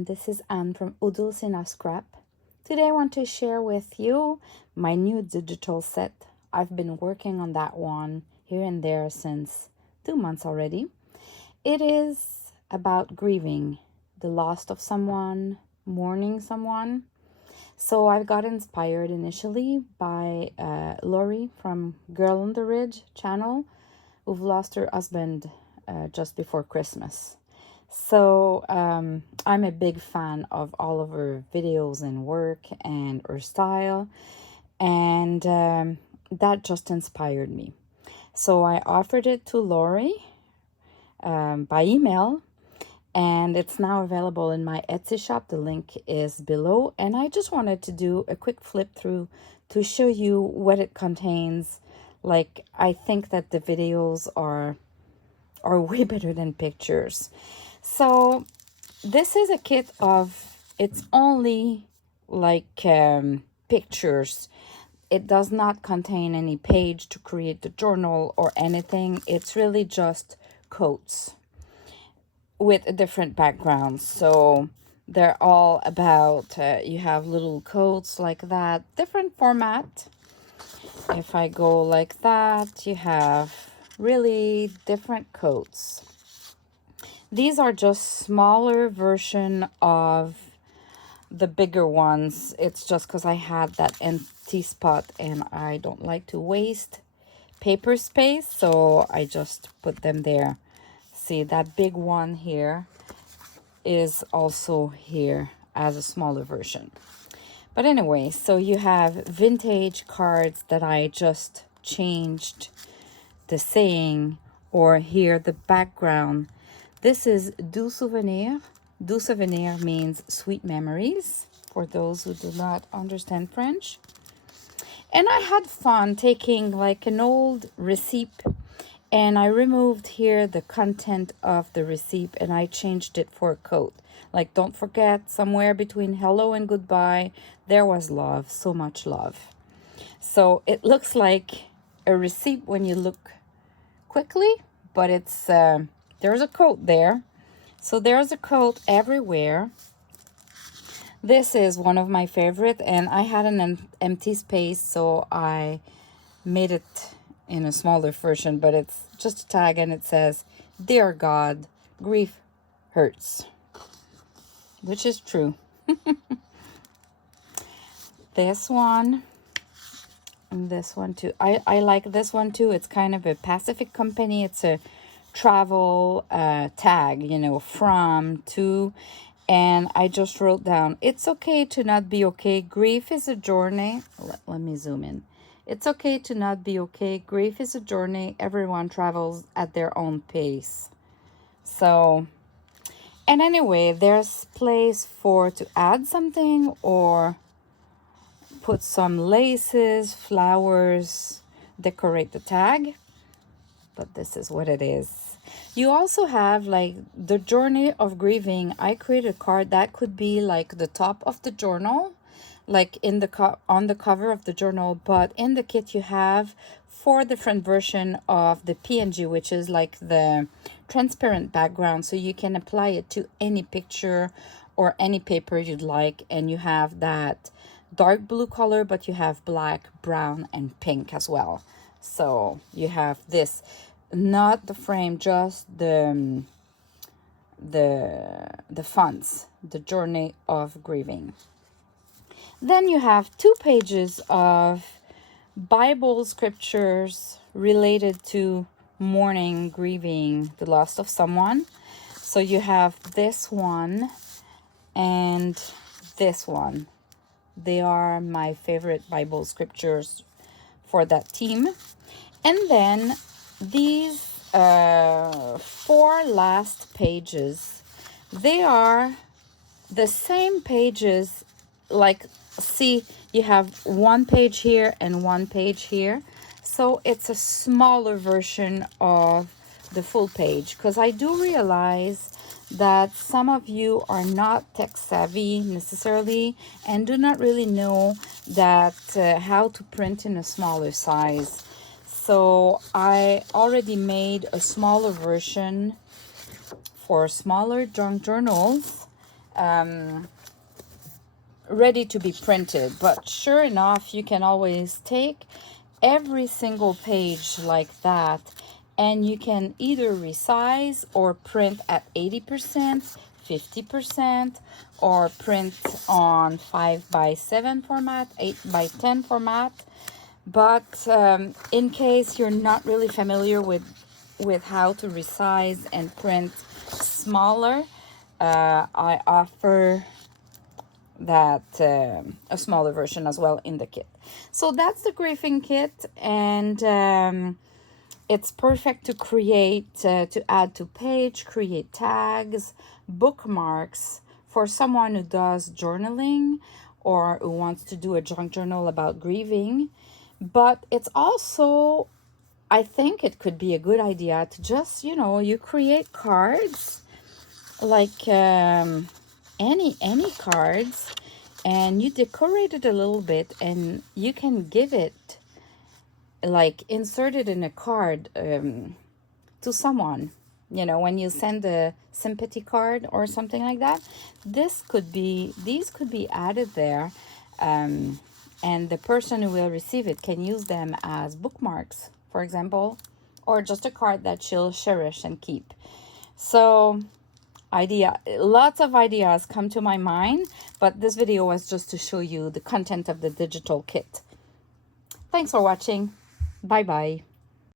everyone, this is Anne from Odulcina Scrap. Today I want to share with you my new digital set. I've been working on that one here and there since 2 months already. It is about grieving, the loss of someone, mourning someone. So I got inspired initially by Lori from Girl on the Ridge channel, who've lost her husband just before Christmas. So I'm a big fan of all of her videos and work and her style, and that just inspired me. So I offered it to Lori by email, and it's now available in my Etsy shop. The link is below, and I just wanted to do a quick flip through to show you what it contains. Like, I think that the videos are way better than pictures. So this is a kit of, it's only like pictures. It does not contain any page to create the journal or anything. It's really just quotes with a different background. So they're all about, you have little quotes like that, different format. If I go like that, you have really different quotes. These are just smaller version of the bigger ones. It's just because I had that empty spot and I don't like to waste paper space, so I just put them there. See, that big one here is also here as a smaller version. But anyway, so you have vintage cards that I just changed the saying, or here the background. This is Doux Souvenir. Doux Souvenir means sweet memories, for those who do not understand French. And I had fun taking like an old receipt, and I removed here the content of the receipt and I changed it for a quote. Like, don't forget, somewhere between hello and goodbye, there was love, so much love. So it looks like a receipt when you look quickly, but it's there's a quote there. So there's a quote everywhere. This is one of my favorite, and I had an empty space, so I made it in a smaller version, but it's just a tag, and it says, "Dear God, grief hurts," which is true. This one, and this one too. I like this one too. It's kind of a Pacific company. It's a travel tag, you know, from, to, and I just wrote down, it's okay to not be okay. Grief is a journey. Let me zoom in. It's okay to not be okay. Grief is a journey. Everyone travels at their own pace. So, and anyway, there's place for to add something or put some laces, flowers, decorate the tag. But this is what it is. You also have like the Journey of Grieving. I created a card that could be like the top of the journal, like in the on the cover of the journal, but in the kit you have 4 different versions of the PNG, which is like the transparent background, so you can apply it to any picture or any paper you'd like. And you have that dark blue color, but you have black, brown, and pink as well. So you have this, not the frame, just the fonts, the Journey of Grieving. Then you have 2 pages of Bible scriptures related to mourning, grieving the loss of someone. So you have this one and this one. They are my favorite Bible scriptures for that theme. And then these 4 last pages, they are the same pages. Like, see, you have 1 page here and 1 page here, so it's a smaller version of the full page, because I do realize that some of you are not tech savvy necessarily and do not really know that how to print in a smaller size. So I already made a smaller version for smaller junk journals, ready to be printed. But sure enough, you can always take every single page like that, and you can either resize or print at 80%, 50%, or print on 5x7 format, 8x10 format. But in case you're not really familiar with how to resize and print smaller, I offer that a smaller version as well in the kit. So that's the grieving kit, and it's perfect to create, to add to page, create tags, bookmarks for someone who does journaling or who wants to do a junk journal about grieving. But it's also, I think it could be a good idea to just, you create cards like any cards, and you decorate it a little bit, and you can give it, like insert it in a card to someone, when you send a sympathy card or something like that. These could be added there, and the person who will receive it can use them as bookmarks, for example, or just a card that she'll cherish and keep. So lots of ideas come to my mind, but this video was just to show you the content of the digital kit. Thanks for watching. Bye bye.